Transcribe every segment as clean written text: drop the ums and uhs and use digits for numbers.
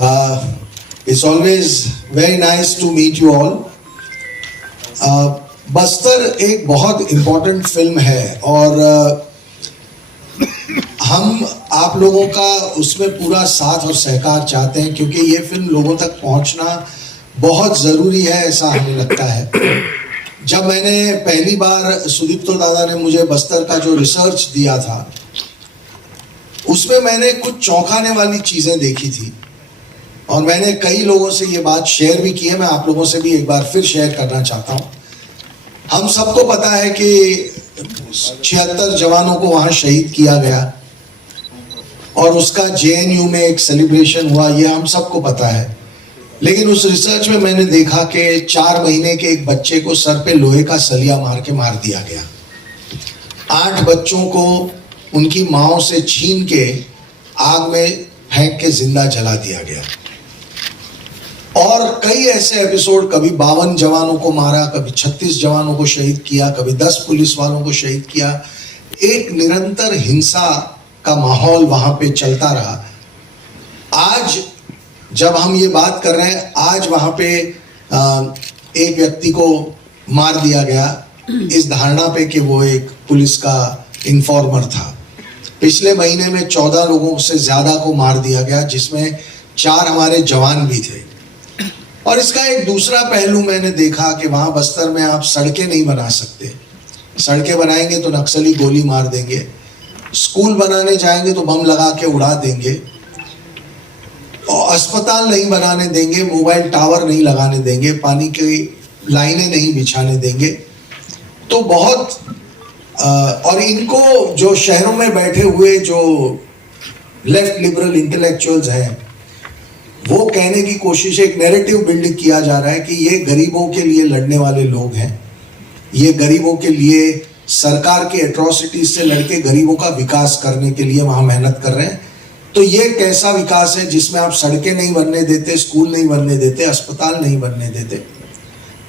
It's always very nice to meet you all. Bastar एक बहुत important film है और हम आप लोगों का उसमें पूरा साथ और सहकार चाहते हैं क्योंकि ये फिल्म लोगों तक पहुंचना बहुत ज़रूरी है, ऐसा हमें लगता है। जब मैंने पहली बार सुदीप्तो दादा ने मुझे बस्तर का जो रिसर्च दिया था उसमें मैंने कुछ चौंकाने वाली चीज़ें देखी थी और मैंने कई लोगों से ये बात शेयर भी की है। मैं आप लोगों से भी एक बार फिर शेयर करना चाहता हूँ। हम सबको पता है कि 76 जवानों को वहाँ शहीद किया गया और उसका JNU में एक सेलिब्रेशन हुआ, ये हम सबको पता है। लेकिन उस रिसर्च में मैंने देखा कि 4 महीने के एक बच्चे को सर पे लोहे का सलिया मार के मार दिया गया। 8 बच्चों को उनकी माओ से छीन के आग में फेंक के जिंदा जला दिया गया और कई ऐसे एपिसोड, कभी 52 जवानों को मारा, कभी 36 जवानों को शहीद किया, कभी 10 पुलिस वालों को शहीद किया। एक निरंतर हिंसा का माहौल वहां पे चलता रहा। आज जब हम ये बात कर रहे हैं, आज वहां पे एक व्यक्ति को मार दिया गया इस धारणा पे कि वो एक पुलिस का इन्फॉर्मर था। पिछले महीने में 14 लोगों से ज्यादा को मार दिया गया, जिसमें 4 हमारे जवान भी थे। और इसका एक दूसरा पहलू मैंने देखा कि वहां बस्तर में आप सड़कें नहीं बना सकते। सड़कें बनाएंगे तो नक्सली गोली मार देंगे, स्कूल बनाने जाएंगे तो बम लगा के उड़ा देंगे, और अस्पताल नहीं बनाने देंगे, मोबाइल टावर नहीं लगाने देंगे, पानी की लाइनें नहीं बिछाने देंगे। तो बहुत और इनको जो शहरों में बैठे हुए जो लेफ्ट लिबरल इंटेलेक्चुअल्स हैं वो कहने की कोशिश, एक नैरेटिव बिल्ड किया जा रहा है कि ये गरीबों के लिए लड़ने वाले लोग हैं, ये गरीबों के लिए सरकार के एट्रोसिटीज से लड़के गरीबों का विकास करने के लिए वहां मेहनत कर रहे हैं। तो ये कैसा विकास है जिसमें आप सड़कें नहीं बनने देते, स्कूल नहीं बनने देते, अस्पताल नहीं बनने देते।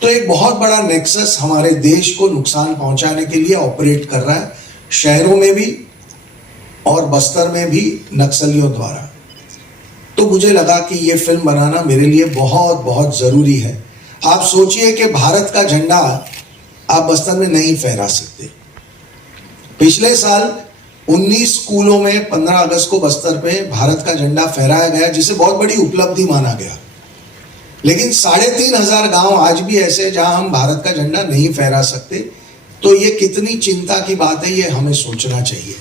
तो एक बहुत बड़ा नेक्सस हमारे देश को नुकसान पहुंचाने के लिए ऑपरेट कर रहा है, शहरों में भी और बस्तर में भी नक्सलियों द्वारा। तो मुझे लगा कि ये फिल्म बनाना मेरे लिए बहुत बहुत जरूरी है। आप सोचिए कि भारत का झंडा आप बस्तर में नहीं फहरा सकते। पिछले साल 19 स्कूलों में 15 अगस्त को बस्तर पे भारत का झंडा फहराया गया, जिसे बहुत बड़ी उपलब्धि माना गया। लेकिन 3500 गांव आज भी ऐसे हैं जहां हम भारत का झंडा नहीं फहरा सकते। तो ये कितनी चिंता की बात है, ये हमें सोचना चाहिए।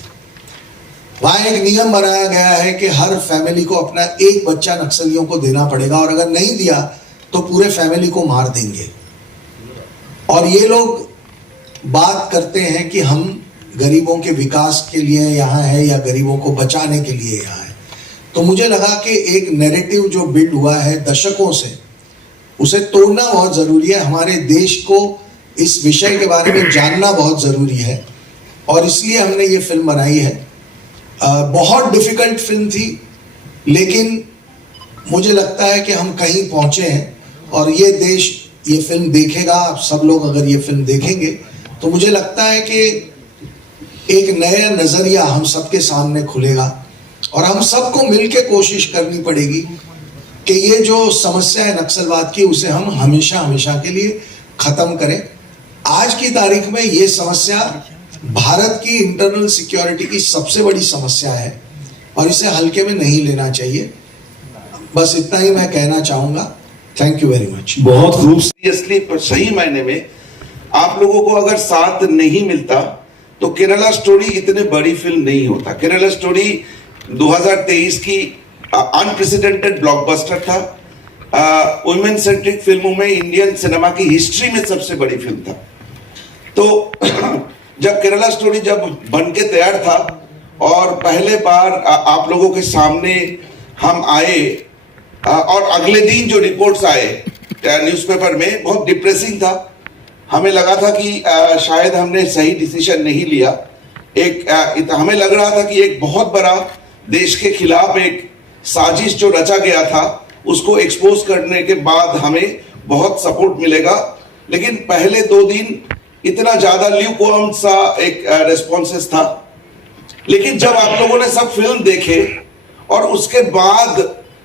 वहां एक नियम बनाया गया है कि हर फैमिली को अपना एक बच्चा नक्सलियों को देना पड़ेगा और अगर नहीं दिया तो पूरे फैमिली को मार देंगे। और ये लोग बात करते हैं कि हम गरीबों के विकास के लिए यहाँ है या गरीबों को बचाने के लिए यहाँ है। तो मुझे लगा कि एक नैरेटिव जो बिल्ड हुआ है दशकों से, उसे तोड़ना बहुत जरूरी है। हमारे देश को इस विषय के बारे में जानना बहुत जरूरी है और इसलिए हमने ये फिल्म बनाई है। बहुत डिफिकल्ट फिल्म थी, लेकिन मुझे लगता है कि हम कहीं पहुंचे हैं और ये देश ये फिल्म देखेगा। आप सब लोग अगर ये फिल्म देखेंगे तो मुझे लगता है कि एक नया नजरिया हम सबके सामने खुलेगा और हम सबको मिलकर कोशिश करनी पड़ेगी कि ये जो समस्या है नक्सलवाद की, उसे हम हमेशा हमेशा के लिए खत्म करें। आज की तारीख में ये समस्या भारत की इंटरनल सिक्योरिटी की सबसे बड़ी समस्या है और इसे हल्के में नहीं लेना चाहिए। बस इतना ही मैं कहना चाहूंगा। Thank you very much. बहुत खूब सीरियसली, पर सही मायने में आप लोगों को अगर साथ नहीं मिलता तो केरला स्टोरी इतने बड़ी फिल्म नहीं होता। केरला स्टोरी 2023 की अनप्रेसिडेंटेड ब्लॉकबस्टर था। वुमेन सेंट्रिक फिल्मों में इंडियन सिनेमा की हिस्ट्री में सबसे बड़ी फिल्म था। तो जब केरला स्टोरी जब बन के तैयार था और पहले बार आप लोगों के सामने हम आए और अगले दिन जो रिपोर्ट्स आए न्यूज़पेपर में, बहुत डिप्रेसिंग था। हमें लगा था कि शायद हमने सही डिसीजन नहीं लिया। हमें लग रहा था कि एक बहुत बड़ा देश के खिलाफ एक साजिश जो रचा गया था उसको एक्सपोज करने के बाद हमें बहुत सपोर्ट मिलेगा। लेकिन पहले 2 दिन इतना ज्यादा ल्यूकवार्म सा एक रेस्पॉन्सेस था। लेकिन जब आप लोगों ने सब फिल्म देखे और उसके बाद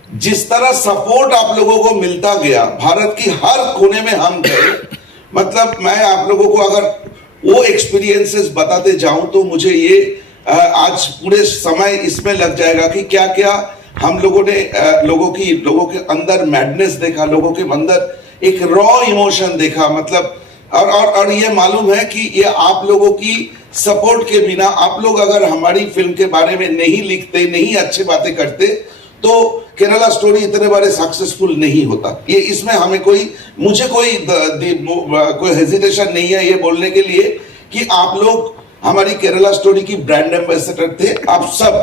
जिस तरह सपोर्ट आप लोगों को मिलता गया, भारत की हर कोने में हम गए, मतलब मैं आप लोगों को अगर वो एक्सपीरियंसेस बताते जाऊं तो मुझे ये आज पूरे समय इसमें लग जाएगा कि क्या क्या हम लोगों ने लोगों के अंदर मैडनेस देखा, लोगों के अंदर एक रॉ इमोशन देखा, मतलब और ये मालूम है कि ये आप लोगों की सपोर्ट के बिना, आप लोग अगर हमारी फिल्म के बारे में नहीं लिखते, नहीं अच्छी बातें करते, तो केरला स्टोरी इतने बड़े सक्सेसफुल नहीं होता। ये इसमें हमें मुझे कोई हेजिटेशन नहीं है ये बोलने के लिए कि आप लोग हमारी केरला स्टोरी की ब्रांड एम्बेसडर थे। आप सब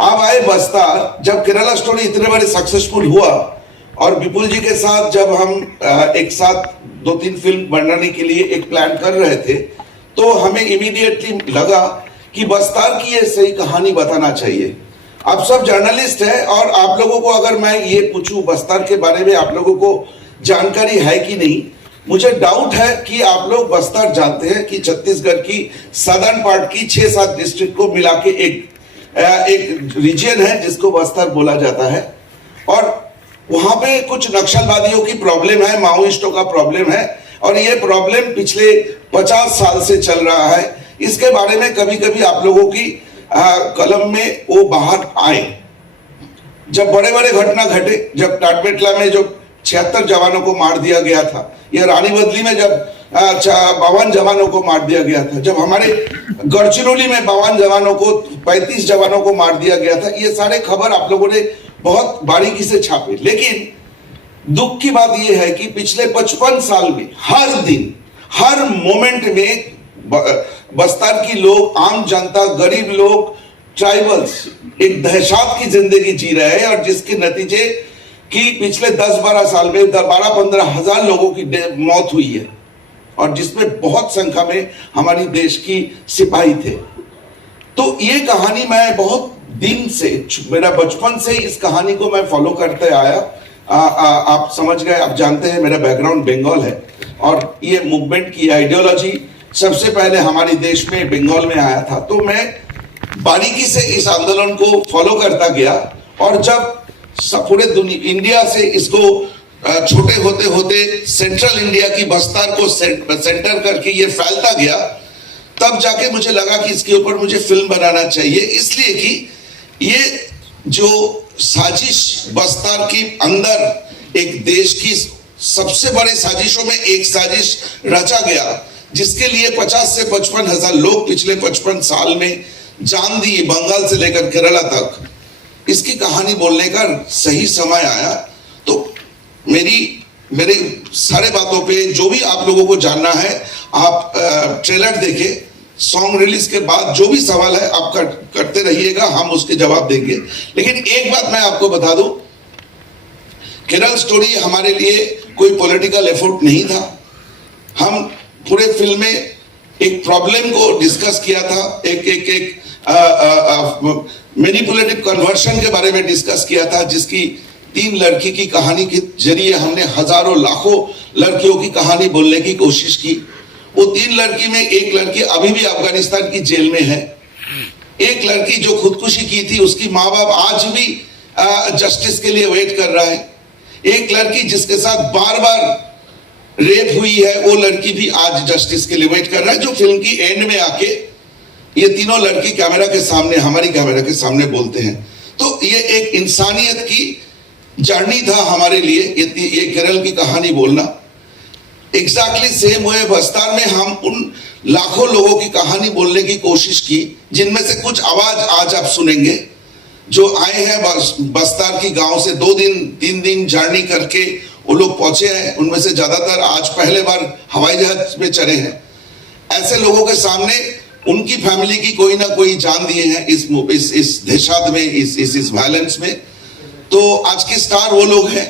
अब आए बस्तार, जब केरला स्टोरी इतने बड़े सक्सेसफुल हुआ और विपुल जी के साथ जब हम एक साथ 2-3 फिल्म बनाने के लिए एक प्लान कर रहे थे, तो हमें इमीडिएटली लगा कि बस्तार की ये सही कहानी बताना चाहिए। आप सब जर्नलिस्ट हैं और आप लोगों को अगर मैं ये पूछूं बस्तार के बारे में आप लोगों को जानकारी है कि नहीं, मुझे डाउट है कि आप लोग बस्तार जानते हैं कि छत्तीसगढ़ की सदर्न पार्ट की 6-7 डिस्ट्रिक्ट को मिला के एक रीजन है जिसको बस्तर बोला जाता है, और वहां पे कुछ नक्सलवादियों की प्रॉब्लम है, माओइस्टों का प्रॉब्लम है, और ये प्रॉब्लम पिछले 50 साल से चल रहा है। इसके बारे में कभी कभी आप लोगों की कलम में वो बाहर आए। जब बड़े बड़े घटना घटे, जब टाटमेटला में जो 76 जवानों को मार दिया गया था, या रानी बदली में जब 52 जवानों को मार दिया गया था, जब हमारे गढ़चिरौली में 52 जवानों को 35 जवानों को मार दिया गया था, ये सारे खबर आप लोगों ने बहुत बारीकी से छापे। लेकिन दुख की बात यह है कि पिछले 55 साल में हर दिन हर मोमेंट में बस्तर की लोग, आम जनता, गरीब लोग, ट्राइबल्स एक दहशत की जिंदगी जी रहे हैं, और जिसके नतीजे कि पिछले 10-12 साल में 12-15 हजार लोगों की मौत हुई है, और जिसमें बहुत संख्या में हमारी देश की सिपाही थे। तो ये कहानी मैं बहुत दिन से, मेरा बचपन से इस कहानी को मैं फॉलो करते आया। आप समझ गए, आप जानते हैं मेरा बैकग्राउंड बंगाल है, और ये मूवमेंट की आइडियोलॉजी सबसे पहले हमारे देश में बंगाल में आया था। तो मैं बारीकी से इस आंदोलन को फॉलो करता गया, और जब पूरे इंडिया से इसको छोटे होते होते सेंट्रल इंडिया की बस्तर को सेंटर करके ये फैलता गया, तब जाके मुझे लगा कि इसके ऊपर मुझे फिल्म बनाना चाहिए। इसलिए कि ये जो साजिश बस्तर के अंदर एक देश की सबसे बड़े साजिशों में एक साजिश रचा गया, जिसके लिए 50 से 55 हजार लोग पिछले 55 साल में जान दी, बंगाल से लेकर केरला तक। इसकी कहानी बोलने का सही समय आया। तो मेरे सारे बातों पे जो भी आप लोगों को जानना है, आप ट्रेलर देखें, सॉन्ग रिलीज के बाद जो भी सवाल है आप करते रहिएगा, हम उसके जवाब देंगे। लेकिन एक बात मैं आपको बता दूं, केरल स्टोरी हमारे लिए कोई पॉलिटिकल एफर्ट नहीं था। हम पूरे फिल्म में एक प्रॉब्लम को डिस्कस किया था, एक मैनिपुलेटिव कन्वर्शन के बारे में डिस्कस किया था, जिसकी 3 लड़की की कहानी के जरिए हमने हजारों लाखों लड़कियों की कहानी बोलने की कोशिश की। वो 3 लड़की में एक लड़की अभी भी अफगानिस्तान की जेल में है। एक लड़की जो खुदकुशी की थी, उसकी माँ बाप आज भी जस्टिस के लिए वेट कर रहा है। एक लड़की जिसके साथ बार बार रेप हुई है, वो लड़की भी आज जस्टिस के लिए वेट कर रहा है। जो फिल्म की एंड में आके ये तीनों लड़की कैमरा के सामने, हमारी कैमरा के सामने बोलते हैं। तो ये एक इंसानियत की जर्नी था हमारे लिए, ये केरल की कहानी बोलना। एग्जैक्टली सेम हुए बस्तर में हम उन लाखों लोगों की कहानी बोलने की कोशिश की, जिनमें से कुछ आवाज आज आप सुनेंगे, जो आए हैं बस्तर की गांव से 2-3 दिन जर्नी करके वो लोग पहुंचे हैं। उनमें से ज्यादातर आज पहले बार हवाई जहाज में चढ़े हैं। ऐसे लोगों के सामने उनकी फैमिली की कोई ना कोई जान दिए हैं इस दहशत में, इस वायलेंस में। तो आज के स्टार वो लोग हैं।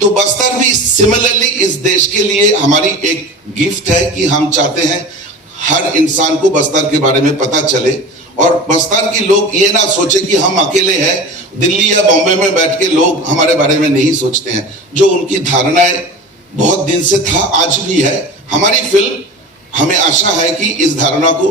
तो बस्तर भी सिमिलरली इस देश के लिए हमारी एक गिफ्ट है कि हम चाहते हैं हर इंसान को बस्तर के बारे में पता चले, और बस्तर के लोग ये ना सोचे कि हम अकेले हैं, दिल्ली या बॉम्बे में बैठ के लोग हमारे बारे में नहीं सोचते हैं। जो उनकी धारणाएं बहुत दिन से था, आज भी है। हमारी फिल्म, हमें आशा है कि इस धारणा को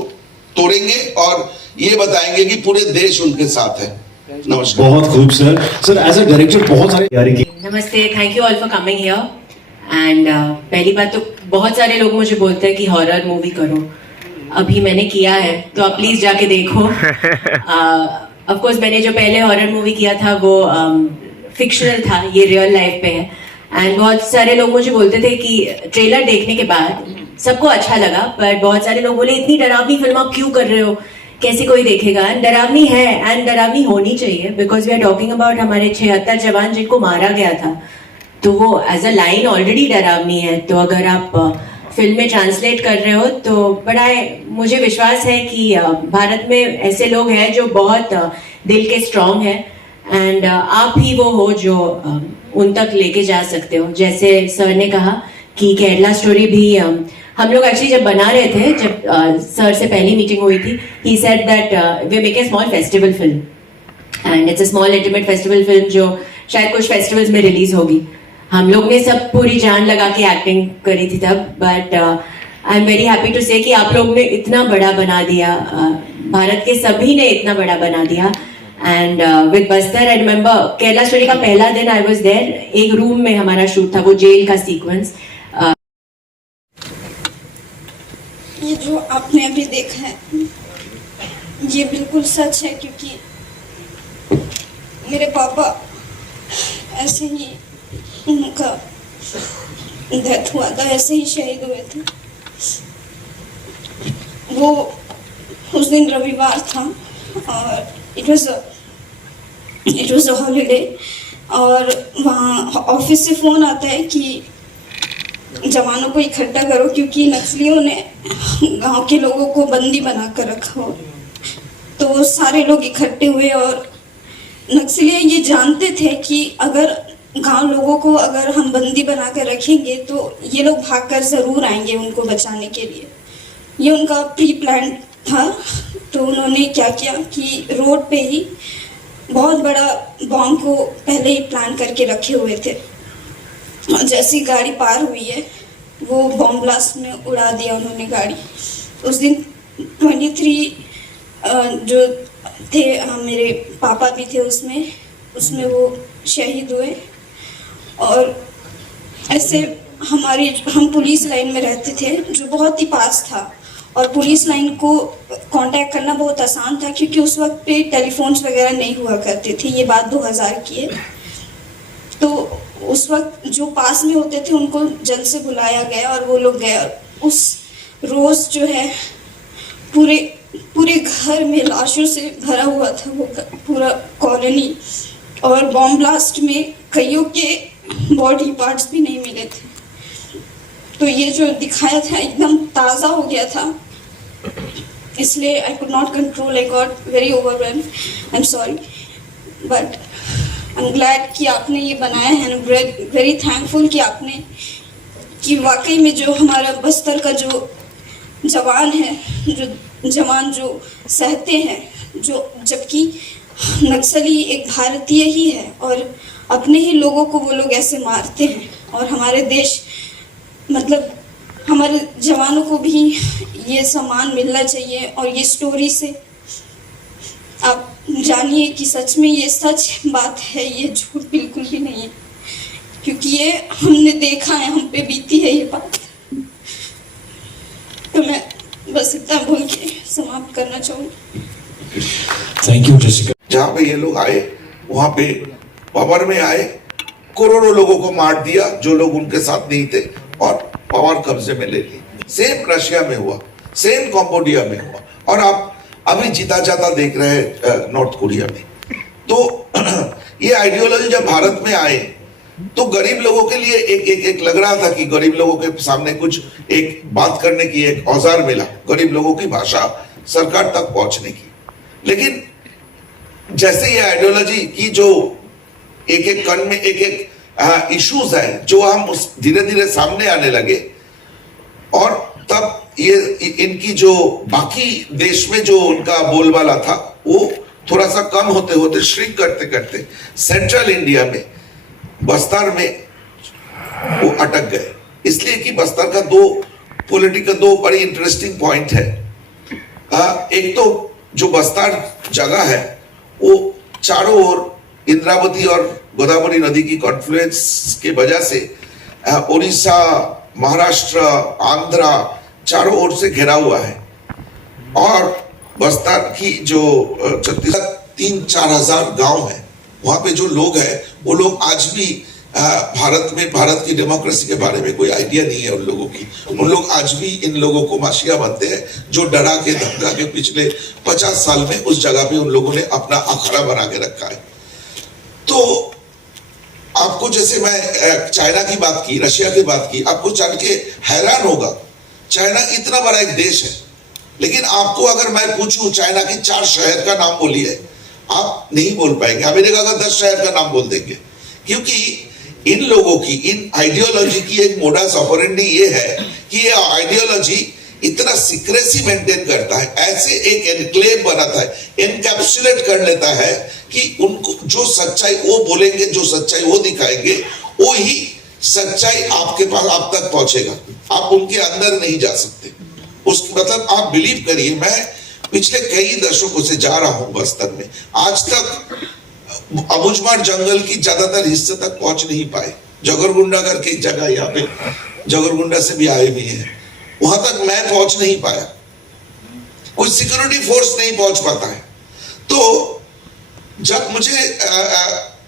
तोड़ेंगे और ये बताएंगे कि पूरे देश उनके साथ है। नमस्कार। बहुत खूब sir. Sir as a director बहुत सारी तैयारी की। नमस्ते, thank you all for coming here. And पहली बात तो बहुत सारे लोग मुझे बोलते हैं कि हॉरर मूवी करो, अभी मैंने किया है तो आप प्लीज जाके देखो। ऑफ कोर्स मैंने जो पहले हॉरर मूवी किया था वो फिक्शनल था, ये रियल लाइफ पे है। एंड बहुत सारे लोग मुझे बोलते थे कि ट्रेलर देखने के बाद सबको अच्छा लगा, पर बहुत सारे लोग बोले इतनी डरावनी फिल्म आप क्यों कर रहे हो, कैसे कोई देखेगा। एंड डरावनी है, एंड डरावनी होनी चाहिए, because we are talking about हमारे 76 जवान जिनको मारा गया था, तो वो एज अ लाइन ऑलरेडी डरावनी है। तो अगर आप फिल्म में ट्रांसलेट कर रहे हो तो बड़ा मुझे विश्वास है कि भारत में ऐसे लोग हैं जो बहुत दिल के स्ट्रांग हैं, एंड आप ही वो हो जो उन तक लेके जा सकते हो। जैसे सर ने कहा कि केरला स्टोरी भी हम लोग एक्चुअली जब बना रहे थे, जब सर से पहली मीटिंग हुई थी, he said that we make a small festival film and it's a small intimate festival film जो शायद कुछ फेस्टिवल्स में रिलीज होगी। हम लोग ने सब पूरी जान लगा के एक्टिंग करी थी तब, but I am very happy to say कि आप लोग ने इतना बड़ा बना दिया, भारत के सभी ने इतना बड़ा बना दिया। And with Bastar I remember Kerala story का पहला दिन आई वाज देयर, एक रूम में हमारा शूट था, वो जेल का सीक्वेंस। ये जो आपने अभी देखा है ये बिल्कुल सच है, क्योंकि मेरे पापा ऐसे ही उनका डेथ हुआ था, ऐसे ही शहीद हुए थे। वो उस दिन रविवार था और इट वाज अ हॉलीडे, और वहाँ ऑफिस से फ़ोन आता है कि जवानों को इकट्ठा करो क्योंकि नक्सलियों ने गांव के लोगों को बंदी बना कर रखा हो। तो सारे लोग इकट्ठे हुए और नक्सली ये जानते थे कि अगर गांव लोगों को अगर हम बंदी बना कर रखेंगे तो ये लोग भागकर ज़रूर आएंगे उनको बचाने के लिए। ये उनका प्री प्लान था। तो उन्होंने क्या किया कि रोड पे ही बहुत बड़ा बॉम्ब को पहले ही प्लान करके रखे हुए थे, और जैसी गाड़ी पार हुई है वो बॉम्ब ब्लास्ट में उड़ा दिया उन्होंने गाड़ी। उस दिन 23 जो थे मेरे पापा भी थे उसमें वो शहीद हुए। और ऐसे हम पुलिस लाइन में रहते थे जो बहुत ही पास था, और पुलिस लाइन को कांटेक्ट करना बहुत आसान था क्योंकि उस वक्त पे टेलीफोन्स वगैरह नहीं हुआ करते थे। ये बात 2000 की है। तो उस वक्त जो पास में होते थे उनको जल्द से बुलाया गया और वो लोग गए, और उस रोज़ जो है पूरे घर में लाशों से भरा हुआ था वो पूरा कॉलोनी, और बॉम्ब ब्लास्ट में कईयों के बॉडी पार्ट्स भी नहीं मिले थे। तो ये जो दिखाया था एकदम ताज़ा हो गया था, इसलिए I could not control, I got very overwhelmed, I am sorry, but I am glad कि आपने ये बनाया है। आई एम वेरी थैंकफुल कि वाकई में जो हमारा बस्तर का जो जवान है, जो जवान जो सहते हैं, जो जबकि नक्सली एक भारतीय ही है और अपने ही लोगों को वो लोग ऐसे मारते हैं। और हमारे देश मतलब हमारे जवानों को भी ये सम्मान मिलना चाहिए। और ये स्टोरी से आप जानिए कि सच में ये सच बात है, ये झूठ बिल्कुल भी नहीं है, क्योंकि ये हमने देखा है, हम पे बीती है ये बात। तो मैं बस इतना बोल के समाप्त करना चाहूँगी। Thank you Jessica. जहाँ पे ये लोग आए वहां पे पावर में आए, करोड़ों लोगों को मार दिया जो लोग उनके साथ नहीं थे, और पावर कब्जे में ले ली। सेम रशिया में हुआ, सेम कंबोडिया में हुआ, और आप अभी जीता जाता देख रहे हैं नॉर्थ कोरिया में। तो ये आइडियोलॉजी जब भारत में आए तो गरीब लोगों के लिए एक लग रहा था कि गरीब लोगों के सामने कुछ एक बात करने की एक औजार मिला, गरीब लोगों की भाषा सरकार तक पहुंचने की। लेकिन जैसे ये आइडियोलॉजी की जो एक कण में एक इश्यूज है जो हम धीरे धीरे सामने आने लगे, और तब ये इनकी जो बाकी देश में जो उनका बोलबाला था वो थोड़ा सा कम होते होते श्रिंक करते करते सेंट्रल इंडिया में बस्तर में वो अटक गए। इसलिए कि बस्तर का दो बड़ी इंटरेस्टिंग पॉइंट है। एक तो जो बस्तर जगह है वो चारों ओर इंद्रावती और गोदावरी नदी की कॉन्फ्लुएंस की वजह से उड़ीसा, महाराष्ट्र, आंध्रा चारों ओर से घिरा हुआ है। और बस्तर की जो 3-4 हजार गांव है, वहां पे जो लोग हैं वो लोग आज भी भारत की डेमोक्रेसी के बारे में कोई आइडिया नहीं है उन लोगों की। उन लोग आज भी इन लोगों को माशिया बनते हैं, जो डरा के धमका के पिछले 50 साल में उस जगह पे उन लोगों ने अपना अखाड़ा बना के रखा है। तो आपको, जैसे मैं चाइना की बात की, रशिया की बात की, आपको जान के हैरान होगा, चाइना इतना बड़ा एक देश है, लेकिन आपको अगर मैं पूछूं चाइना के 4 शहर का नाम बोलिए, आप नहीं बोल पाएंगे। अमेरिका का 10 शहर का नाम बोल देंगे, क्योंकि इन लोगों की, इन आइडियोलॉजी की एक मोडस ऑपरेंडी ये है कि ये आइडियोलॉजी इतना सीक्रेसी मेंटेन करता है, ऐसे एक एनक्लेव बनाता है, एनकैप्सुलेट कर लेता है कि उनको जो सच्चाई वो बोलेंगे, जो सच्चाई वो दिखाएंगे, वो ही सच्चाई आपके पास, आप तक पहुंचेगा। आप उनके अंदर नहीं जा सकते। मतलब आप बिलीव करिए, मैं पिछले कई दशकों से जा रहा हूं बस्तर में, आज तक अबुझमाड़ जंगल की ज्यादातर हिस्से तक पहुंच नहीं पाए। जगरगुंडा करके एक जगह यहाँ पे, जगरगुंडा से भी आए भी हैं, वहां तक मैं पहुंच नहीं पाया, कोई सिक्योरिटी फोर्स नहीं पहुंच पाता है। तो जब मुझे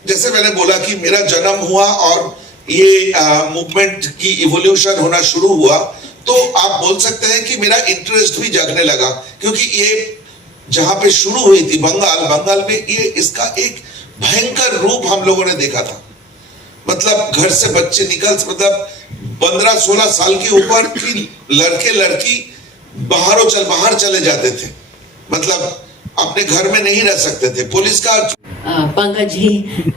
जैसे मैंने बोला कि मेरा जन्म हुआ और ये मूवमेंट की इवोल्यूशन होना शुरू हुआ, तो आप बोल सकते हैं कि मेरा इंटरेस्ट भी जगने लगा, क्योंकि ये जहां पे शुरू हुई थी बंगाल में, ये इसका एक भयंकर रूप हम लोगों ने देखा था। मतलब घर से बच्चे मतलब 15-16 साल के ऊपर की लड़के लड़की बाहर चले जाते थे, मतलब अपने घर में नहीं रह सकते थे। पुलिस का पंकज जी,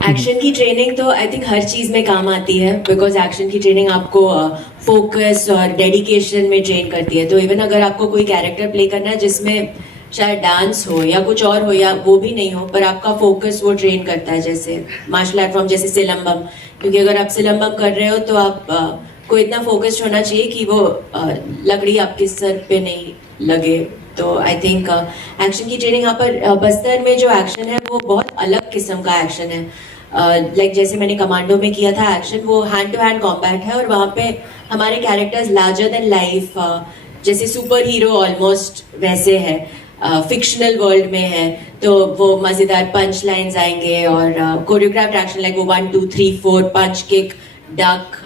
एक्शन की ट्रेनिंग तो आई थिंक हर चीज में काम आती है, बिकॉज एक्शन की ट्रेनिंग आपको फोकस और डेडिकेशन में ट्रेन करती है। तो इवन अगर आपको कोई कैरेक्टर प्ले करना है जिसमें शायद डांस हो या कुछ और हो या वो भी नहीं हो, पर आपका फोकस वो ट्रेन करता है, जैसे मार्शल आर्ट फॉर्म जैसे सिलंबम, क्योंकि अगर आप सिलंबम कर रहे हो तो आप को इतना फोकस्ड होना चाहिए कि वो लकड़ी आपके सर पे नहीं लगे। तो आई थिंक एक्शन की ट्रेनिंग यहाँ पर बस्तर में जो एक्शन है वो बहुत अलग किस्म का एक्शन है। लाइक जैसे मैंने कमांडो में किया था एक्शन, वो हैंड टू हैंड कॉम्बैट है, और वहाँ पे हमारे कैरेक्टर्स लार्जर देन लाइफ, जैसे सुपर हीरो ऑलमोस्ट वैसे है, फिक्शनल वर्ल्ड में है। तो वो मजेदार पंच लाइन्स आएंगे और कोरियोग्राफ्ड एक्शन, लाइक वो 1 2 3 4 पंच किक डक,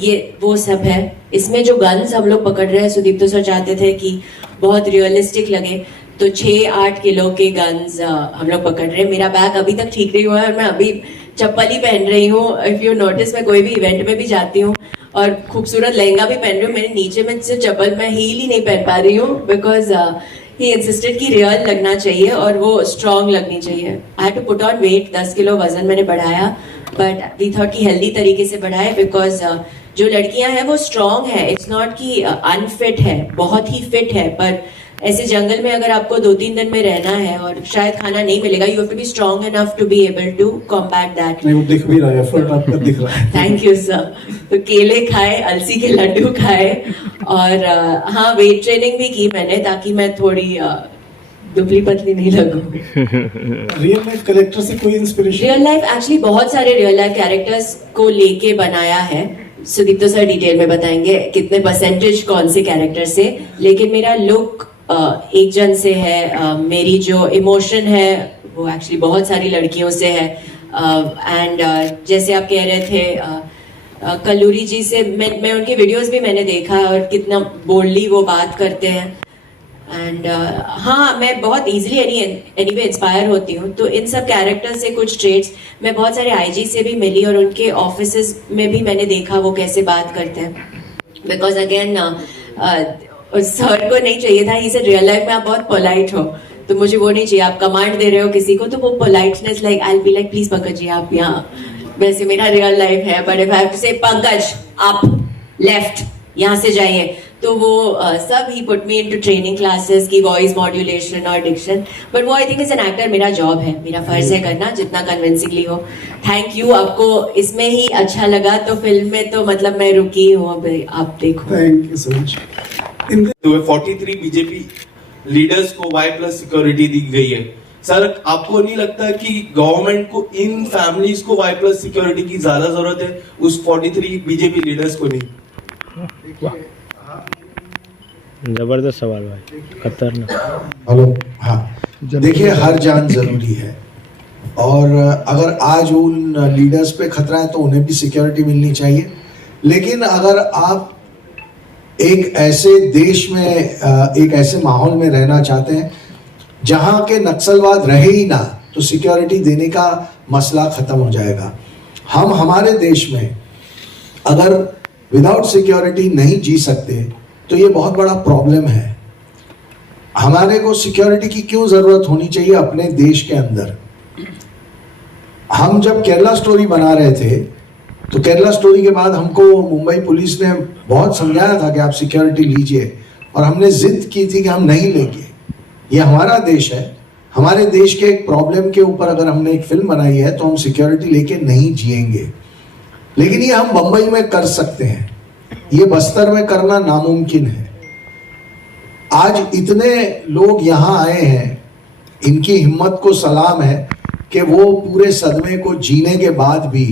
ये वो सब है। इसमें जो गन्स हम लोग पकड़ रहे हैं, सुदीप्तो सर चाहते थे कि बहुत रियलिस्टिक लगे, तो 6-8 किलो के गन्स हम लोग पकड़ रहे हैं। मेरा बैग अभी तक ठीक नहीं हुआ है और मैं अभी चप्पल ही पहन रही हूँ। इफ यू नोटिस, मैं कोई भी इवेंट में भी जाती हूँ और खूबसूरत लहंगा भी पहन रही हूँ, मेरे नीचे में सिर्फ चप्पल, मैं हील ही नहीं पहन पा रही हूँ, बिकॉज ही इंसिस्टेड कि रियल लगना चाहिए और वो स्ट्रॉन्ग लगनी चाहिए। I had to put on weight, 10 kilo वजन मैंने बढ़ाया, बट वी थॉट कि हेल्दी तरीके से बढ़ाए, बिकॉज जो लड़कियां हैं वो स्ट्रॉन्ग है, इट्स नॉट कि अनफिट है, बहुत ही फिट है, पर ऐसे जंगल में अगर आपको 2-3 दिन में रहना है और शायद खाना नहीं मिलेगा, you have to be strong enough to be able to combat that. नहीं, वो दिख भी रहा है, एफर्ट आपका दिख रहा है। Thank you sir. तो केले खाए, अलसी के लड्डू खाए, और हाँ, वेट ट्रेनिंग भी की मैंने, ताकि मैं थोड़ी दुबली पतली नहीं लगूं। रियल लाइफ कैरेक्टर से कोई इंस्पिरेशन? रियल लाइफ एक्चुअली बहुत सारे रियल लाइफ कैरेक्टर्स को लेके बनाया है। सुदीप्तो सर डिटेल में बताएंगे कितने परसेंटेज कौन से कैरेक्टर से, लेकिन मेरा लुक एक जन से है, मेरी जो इमोशन है वो एक्चुअली बहुत सारी लड़कियों से है। एंड जैसे आप कह रहे थे कल्लूरी जी से, मैं उनके वीडियोस भी मैंने देखा और कितना बोल्डली वो बात करते हैं। एंड हाँ, मैं बहुत इजीली एनीवे इंस्पायर होती हूँ, तो इन सब कैरेक्टर से कुछ ट्रेड्स मैं बहुत सारे आईजी से भी मिली और उनके ऑफिसेस में भी मैंने देखा वो कैसे बात करते हैं। बिकॉज अगेन सर को नहीं चाहिए था, ही सेड रियल लाइफ में आप बहुत पोलाइट हो, तो मुझे वो नहीं चाहिए। आप कमांड दे रहे हो किसी को, तो वो politeness, like I will be like please Pankaj ji आप यहाँ, वैसे मेरा रियल लाइफ है, but if I have to say Pankaj आप लेफ्ट यहाँ से जाइए, तो वो सब ही put me into training classes की वॉइस मॉड्यूलेशन और डिक्शन। बट वो I think is an actor, मेरा जॉब है, मेरा फर्ज है करना जितना कन्विंसिंगली हो। थैंक यू, आपको इसमें ही अच्छा लगा तो फिल्म में तो मतलब मैं रुकी हूँ, अब आप देखो। Thank you so much. 43 BJP leaders को Y+ सिक्योरिटी दी गई है। सर आपको नहीं लगता कि गवर्नमेंट को इन फैमिलीज को Y+ सिक्योरिटी की ज्यादा जरूरत है, उस 43 बीजेपी लीडर्स को नहीं? जबरदस्त सवाल भाई, खतरनाक। हेलो, हाँ, देखिए हर जान जरूरी है, और अगर आज उन लीडर्स पे खतरा है तो उन्हें भी सिक्योरिटी मिलनी चाहिए। लेकिन अगर आप एक ऐसे देश में एक ऐसे माहौल में रहना चाहते हैं जहां के नक्सलवाद रहे ही ना, तो सिक्योरिटी देने का मसला खत्म हो जाएगा। हम हमारे देश में अगर विदाउट सिक्योरिटी नहीं जी सकते तो ये बहुत बड़ा प्रॉब्लम है। हमारे को सिक्योरिटी की क्यों जरूरत होनी चाहिए अपने देश के अंदर? हम जब केरला स्टोरी बना रहे थे तो केरला स्टोरी के बाद हमको मुंबई पुलिस ने बहुत समझाया था कि आप सिक्योरिटी लीजिए, और हमने जिद की थी कि हम नहीं लेंगे। ये हमारा देश है, हमारे देश के एक प्रॉब्लम के ऊपर अगर हमने एक फिल्म बनाई है तो हम सिक्योरिटी लेके नहीं जिएंगे। लेकिन ये हम बंबई में कर सकते हैं, ये बस्तर में करना नामुमकिन है। आज इतने लोग यहाँ आए हैं, इनकी हिम्मत को सलाम है कि वो पूरे सदमे को जीने के बाद भी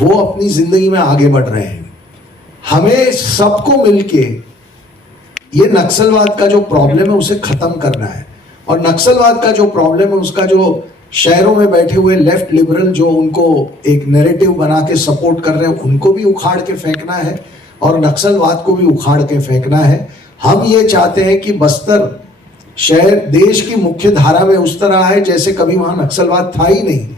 वो अपनी जिंदगी में आगे बढ़ रहे हैं। हमें सबको मिलके ये नक्सलवाद का जो प्रॉब्लम है उसे खत्म करना है, और नक्सलवाद का जो प्रॉब्लम है उसका जो शहरों में बैठे हुए लेफ्ट लिबरल जो उनको एक नैरेटिव बना के सपोर्ट कर रहे हैं उनको भी उखाड़ के फेंकना है, और नक्सलवाद को भी उखाड़ के फेंकना है। हम ये चाहते हैं कि बस्तर शहर देश की मुख्य धारा में उस तरह है जैसे कभी वहां नक्सलवाद था ही नहीं।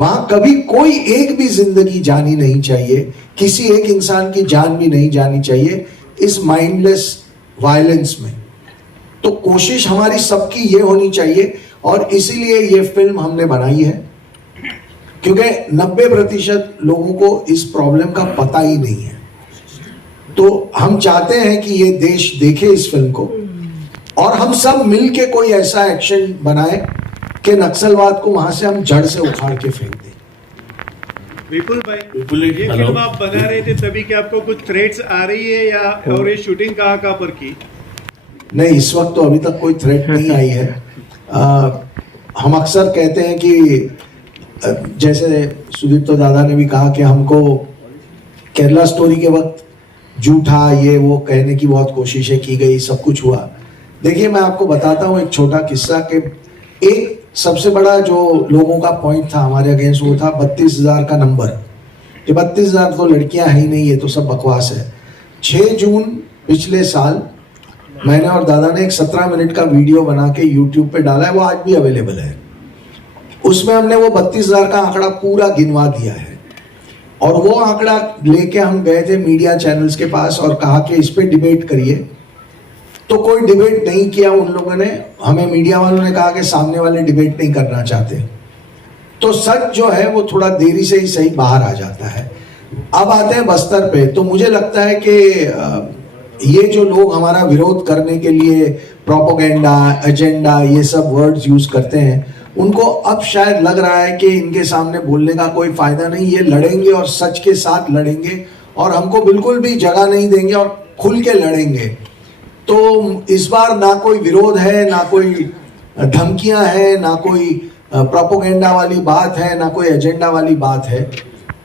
वहां कभी कोई एक भी जिंदगी जानी नहीं चाहिए, किसी एक इंसान की जान भी नहीं जानी चाहिए इस माइंडलेस वायलेंस में। तो कोशिश हमारी सबकी ये होनी चाहिए, और इसीलिए ये फिल्म हमने बनाई है, क्योंकि 90% लोगों को इस प्रॉब्लम का पता ही नहीं है। तो हम चाहते हैं कि ये देश देखे इस फिल्म को, और हम सब मिलके कोई ऐसा एक्शन बनाए कि नक्सलवाद को वहां से हम जड़ से उखाड़ के फेंक दें। विपुल भाई, ये फिल्म आप बना रहे थे तभी कि आपको कुछ थ्रेट्स आ रही है या और ये शूटिंग कहाँ पर की? नहीं, इस वक्त तो अभी तक कोई थ्रेट नहीं आई है। हम अक्सर कहते हैं कि जैसे सुदीप्तो दादा ने भी कहा कि हमको केरला स्टोरी के वक्त झूठा ये वो कहने की बहुत कोशिशें की गई, सब कुछ हुआ। देखिए मैं आपको बताता हूँ एक छोटा किस्सा कि एक सबसे बड़ा जो लोगों का पॉइंट था हमारे अगेंस्ट वो था 32,000 का नंबर, कि 32,000 तो लड़कियां है ही नहीं, ये तो सब बकवास है। 6 जून पिछले साल मैंने और दादा ने एक 17 मिनट का वीडियो बना के यूट्यूब पे डाला है, वो आज भी अवेलेबल है। उसमें हमने वो 32,000 का आंकड़ा पूरा गिनवा दिया है, और वो आंकड़ा लेके हम गए थे मीडिया चैनल्स के पास और कहा कि इस पे डिबेट करिए। तो कोई डिबेट नहीं किया उन लोगों ने, हमें मीडिया वालों ने कहा कि सामने वाले डिबेट नहीं करना चाहते। तो सच जो है वो थोड़ा देरी से ही सही बाहर आ जाता है। अब आते हैं बस्तर पे, तो मुझे लगता है कि ये जो लोग हमारा विरोध करने के लिए प्रोपोगेंडा, एजेंडा, ये सब वर्ड्स यूज करते हैं, उनको अब शायद लग रहा है कि इनके सामने बोलने का कोई फायदा नहीं, ये लड़ेंगे और सच के साथ लड़ेंगे और हमको बिल्कुल भी जगह नहीं देंगे और खुल के लड़ेंगे। तो इस बार ना कोई विरोध है, ना कोई धमकियां हैं, ना कोई प्रोपोगेंडा वाली बात है, ना कोई एजेंडा वाली बात है।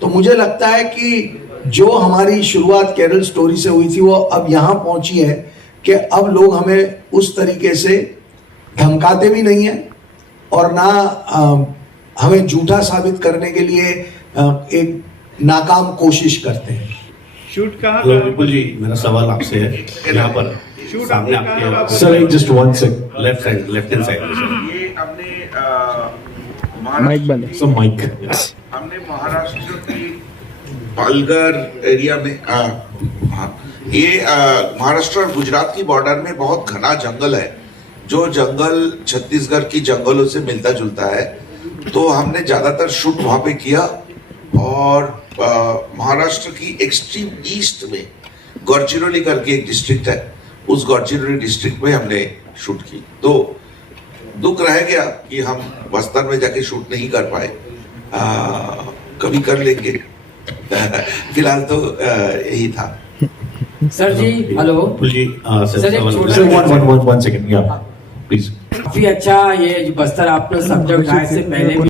तो मुझे लगता है कि जो हमारी शुरुआत केरल स्टोरी से हुई थी वो अब यहाँ पहुंची है कि अब लोग हमें उस तरीके से धमकाते भी नहीं है और ना हमें झूठा साबित करने के लिए एक नाकाम कोशिश करते हैं। शूट कहाँ हेलो विपुल जी, मेरा सवाल आपसे है यहाँ पर शूट सामने आपने कहाँ आपके पर- sir just one second, left hand side ये हमने माइक बंद है। Sir mike. हमने महाराष्ट्र की पालघर एरिया में ये महाराष्ट्र और गुजरात की बॉर्डर में बहुत घना जंगल है, जो जंगल छत्तीसगढ़ की जंगलों से मिलता जुलता है। तो हमने ज्यादातर शूट वहां पे किया और महाराष्ट्र की एक्सट्रीम ईस्ट में गौरचिरोली करके एक डिस्ट्रिक्ट है, उस गौरचिरोली डिस्ट्रिक्ट में हमने शूट की। तो दुख रह गया कि हम बस्तर में जाके शूट नहीं कर पाए, कभी कर लेंगे। फिलहाल तो यही था। सर जी हेलो विपुल जी सर, एक छोटा- सर वन सेकंड, या प्लीज। काफी अच्छा ये जो बस्तर आपने सब्जेक्ट उठाया, इससे पहले भी